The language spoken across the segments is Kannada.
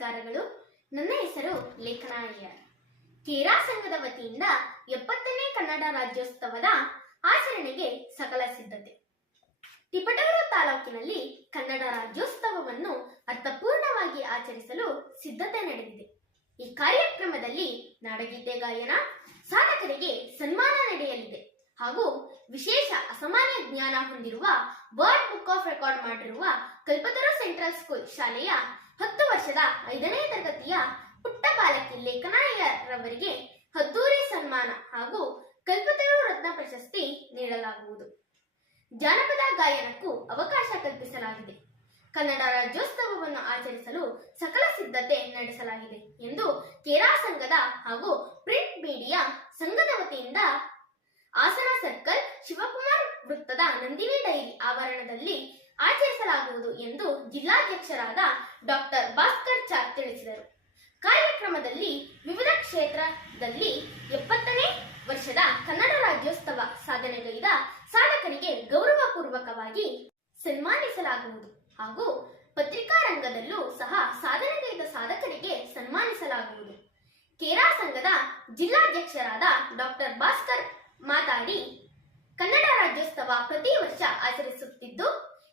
ನಮಸ್ಕಾರಗಳು ನನ್ನ ಹೆಸರು ಲೇಖನಾಯ್ಯ ಕೇರಾ ಸಂಘದ ವತಿಯಿಂದ ಎಪ್ಪತ್ತನೇ ಕನ್ನಡ ರಾಜ್ಯೋತ್ಸವದ ಆಚರಣೆಗೆ ಸಕಲ ಸಿದ್ಧತೆ. ತಿಪಟೂರು ತಾಲೂಕಿನಲ್ಲಿ ಕನ್ನಡ ರಾಜ್ಯೋತ್ಸವವನ್ನು ಅರ್ಥಪೂರ್ಣವಾಗಿ ಆಚರಿಸಲು ಸಿದ್ಧತೆ ನಡೆದಿದೆ. ಈ ಕಾರ್ಯಕ್ರಮದಲ್ಲಿ ನಾಡಗೀತೆ ಗಾಯನ, ಸಾಧಕರಿಗೆ ಸನ್ಮಾನ ನಡೆಯಲಿದೆ ಹಾಗೂ ವಿಶೇಷ ಅಸಾಮಾನ್ಯ ಜ್ಞಾನ ಹೊಂದಿರುವ ವರ್ಲ್ಡ್ ಬುಕ್ ಆಫ್ ರೆಕಾರ್ಡ್ ಮಾಡಿರುವ ಕಲ್ಪತರ ಸೆಂಟ್ರಲ್ ಸ್ಕೂಲ್ ಶಾಲೆಯ ಹತ್ತು ವರ್ಷದ ಐದನೇ ತರಗತಿಯ ಪುಟ್ಟ ಬಾಲಕಿ ಲೇಖನಾಯರವರಿಗೆ ಹದ್ದೂರಿ ಸನ್ಮಾನ ಹಾಗೂ ಕಲ್ಪತರು ರತ್ನ ಪ್ರಶಸ್ತಿ ನೀಡಲಾಗುವುದು. ಜಾನಪದ ಗಾಯನಕ್ಕೂ ಅವಕಾಶ ಕಲ್ಪಿಸಲಾಗಿದೆ. ಕನ್ನಡ ರಾಜ್ಯೋತ್ಸವವನ್ನು ಆಚರಿಸಲು ಸಕಲ ಸಿದ್ಧತೆ ನಡೆಸಲಾಗಿದೆ ಎಂದು ಕೇರಾ ಸಂಘದ ಹಾಗೂ ಪ್ರಿಂಟ್ ಮೀಡಿಯಾ ಸಂಘದ ವತಿಯಿಂದ ಶಿವಕುಮಾರ್ ವೃತ್ತದ ನಂದಿನಿ ಡೈರಿ ಆವರಣದಲ್ಲಿ ಆಚರಿಸಲಾಗುವುದು ಎಂದು ಜಿಲ್ಲಾಧ್ಯಕ್ಷರಾದ ಡಾಕ್ಟರ್ ಭಾಸ್ಕರ್ ಚಾರ್ ತಿಳಿಸಿದರು. ಕಾರ್ಯಕ್ರಮದಲ್ಲಿ ವಿವಿಧ ಕ್ಷೇತ್ರದಲ್ಲಿ ಎಪ್ಪತ್ತನೇ ವರ್ಷದ ಕನ್ನಡ ರಾಜ್ಯೋತ್ಸವ ಸಾಧನೆಗೈದ ಸಾಧಕರಿಗೆ ಗೌರವಪೂರ್ವಕವಾಗಿ ಸನ್ಮಾನಿಸಲಾಗುವುದು ಹಾಗೂ ಪತ್ರಿಕಾ ರಂಗದಲ್ಲೂ ಸಹ ಸಾಧನೆಗೈದ ಸಾಧಕರಿಗೆ ಸನ್ಮಾನಿಸಲಾಗುವುದು. ಕೇರಾ ಸಂಘದ ಜಿಲ್ಲಾಧ್ಯಕ್ಷರಾದ ಡಾಕ್ಟರ್ ಭಾಸ್ಕರ್ ರಾಜ್ಯೋತ್ಸವ ಪ್ರತಿ ವರ್ಷ ಆಚರಿಸುತ್ತಿದ್ದು,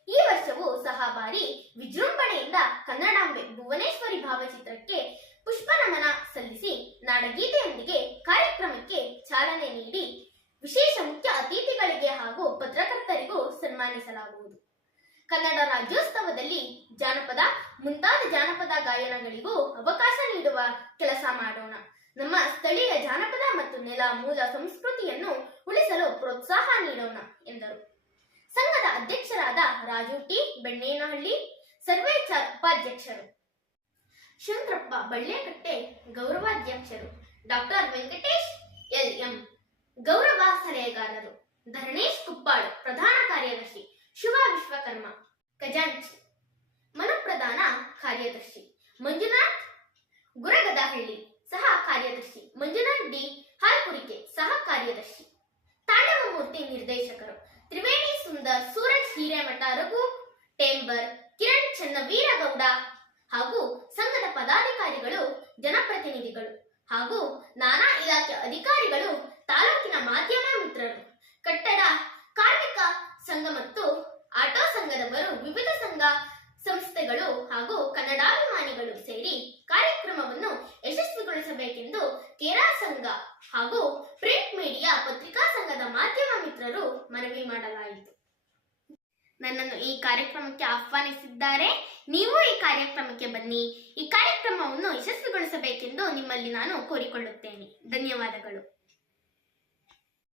ಈ ವರ್ಷವೂ ಸಹ ಬಾರಿ ವಿಜೃಂಭಣೆಯಿಂದ ಕನ್ನಡಾಂಬೆ ಭುವನೇಶ್ವರಿ ಭಾವಚಿತ್ರಕ್ಕೆ ಪುಷ್ಪ ನಮನ ಸಲ್ಲಿಸಿ ನಾಡಗೀತೆಯೊಂದಿಗೆ ಕಾರ್ಯಕ್ರಮಕ್ಕೆ ಚಾಲನೆ ನೀಡಿ ವಿಶೇಷ ಮುಖ್ಯ ಅತಿಥಿಗಳಿಗೆ ಹಾಗೂ ಪತ್ರಕರ್ತರಿಗೂ ಸನ್ಮಾನಿಸಲಾಗುವುದು. ಕನ್ನಡ ರಾಜ್ಯೋತ್ಸವದಲ್ಲಿ ಜಾನಪದ, ಮುಂತಾದ ಜಾನಪದ ಗಾಯನಗಳಿಗೂ ಅವಕಾಶ ನೀಡುವ ಕೆಲಸ ಮಾಡೋಣ. ನಮ್ಮ ಸ್ಥಳೀಯ ಜಾನಪದ ಮತ್ತು ನೆಲ ಮೂಲ ಸಂಸ್ಕೃತಿಯನ್ನು ಉಳಿಸಲು ಪ್ರೋತ್ಸಾಹ ನೀಡೋಣ, ಎಂದರು. ಸಂಘದ ಅಧ್ಯಕ್ಷರಾದ ರಾಜು ಟಿ. ಬೆಣ್ಣೇನಹಳ್ಳಿ ಸರ್ವೇಚಾರ್ ಉಪಾಧ್ಯಕ್ಷರು. Shankarappa Ballekatte ಗೌರವಾಧ್ಯಕ್ಷರು. Doctor Venkatesh L. M. ಗೌರವ ಸಲಹೆಗಾರರು. ಧರಣೇಶ್ ಕುಪ್ಪಾಳ್, ಪ್ರಧಾನ ಕಾರ್ಯದರ್ಶಿ. ಶುಭ ವಿಶ್ವಕರ್ಮ. ಖಜಾಂಚಿ. ಮನಪ್ರಧಾನ ಕಾರ್ಯದರ್ಶಿ. ಮಂಜುನಾಥ್ ಗುರಗದಹಳ್ಳಿ. ಮಂಜುನಾಥ್ ಡಿ ಹಾಲ್ಪುರಿಕೆ ಸಹ ಕಾರ್ಯದರ್ಶಿ. ತಾಂಡವಮೂರ್ತಿ ನಿರ್ದೇಶಕರು ತ್ರಿವೇಣಿ ಸುಂದರ್, ಸೂರಜ್ ಹಿರೇಮಠ, ರಘು ಟೇಂಬರ್, ಕಿರಣ್ ಚನ್ನವೀರಗೌಡ ಹಾಗೂ ಸಂಘದ ಪದಾಧಿಕಾರಿಗಳು, ಜನಪ್ರತಿನಿಧಿಗಳು ಹಾಗೂ ನಾನಾ ಇಲಾಖೆ ಅಧಿಕಾರಿಗಳು, ತಾಲೂಕಿನ ಮಾಧ್ಯಮ ಮಿತ್ರರು. ಕಟ್ಟಡ, ಕಾರ್ಮಿಕ ಸಂಘ ಮತ್ತು ಆಟೋ ಸಂಘದವರು ವಿವಿಧ ಸಂಘ ಸಂಸ್ಥೆಗಳು ಹಾಗೂ ಕನ್ನಡಾಭಿಮಾನಿಗಳು ಸೇರಿ ಕಾರ್ಯಕ್ರಮವನ್ನು ಯಶಸ್ವಿಗೊಳಿಸಬೇಕೆಂದು ಕೇರಾ ಸಂಘ ಹಾಗೂ ಪ್ರಿಂಟ್ ಮೀಡಿಯಾ ಪತ್ರಿಕಾ ಸಂಘದ ಮಾಧ್ಯಮ ಮಿತ್ರರು ಮನವಿ ಮಾಡಲಾಯಿತು. ನನ್ನನ್ನು ಈ ಕಾರ್ಯಕ್ರಮಕ್ಕೆ ಆಹ್ವಾನಿಸಿದ್ದಾರೆ. ನೀವು ಈ ಕಾರ್ಯಕ್ರಮಕ್ಕೆ ಬನ್ನಿ. ಈ ಕಾರ್ಯಕ್ರಮವನ್ನು ಯಶಸ್ವಿಗೊಳಿಸಬೇಕೆಂದು ನಿಮ್ಮಲ್ಲಿ ನಾನು ಕೋರಿಕೊಳ್ಳುತ್ತೇನೆ. ಧನ್ಯವಾದಗಳು.